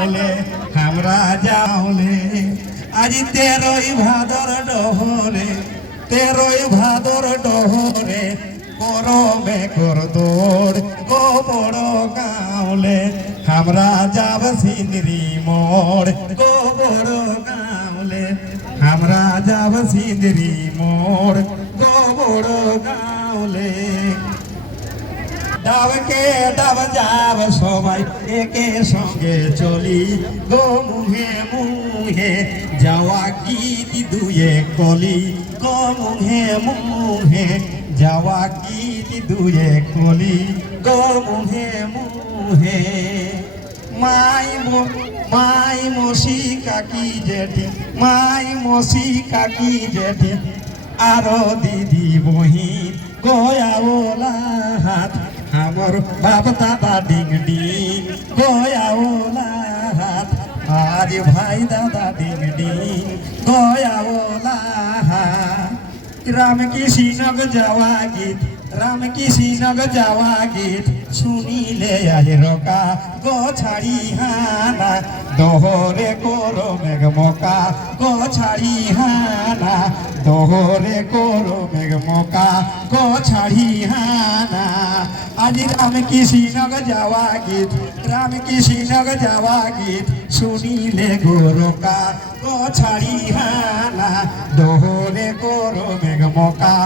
গাঁওলে আমরা যাওলে আজ 13ই ভাদর ডহরে 13ই ভাদর ডহরে করমে কর দৌড় গো বড় গাঁওলে আমরা যাব সিন্দ্রি মোড় গো বড় গাঁওলে আমরা যাব সিন্দ্রি মোড় গো বড় গাঁওলে ডাবকে ডাব যাব সবাই একে সঙ্গে চলি গো মুহে মুহে যাওয়া গীত দুয়ে কলি গো মুহে মুহে যাওয়া গীত দুয়ে কলি গো মুহে মুহে মাই মসি কাকি জেঠি মাই মসি কাকি জেঠি আরো দিদি বহিন গয়া ওলা হাত আমার বাপ দাদা ডিং ডিং গয়া ওলা হাত আজ ভাই দাদা ডিং ডিং গয়া ওলা হাত রাম কৃষ্ণক যাওয়া গীত রাম কৃষ্ণক যাওয়া গীত শুনিলে আজ রকা গো ছাড়ি হানা দোহরে করো মেঘ মকা গো ছাড়ি হানা দোহরে করো মেঘ মকা গো ছাড়ি হানা আজ রাম কৃষ্ণক যাওয়া গীত রাম কৃষ্ণক যাওয়া গীত শুনিলে গো রকা গো ছাড়ি হানা দোহরে করো মেঘ মকা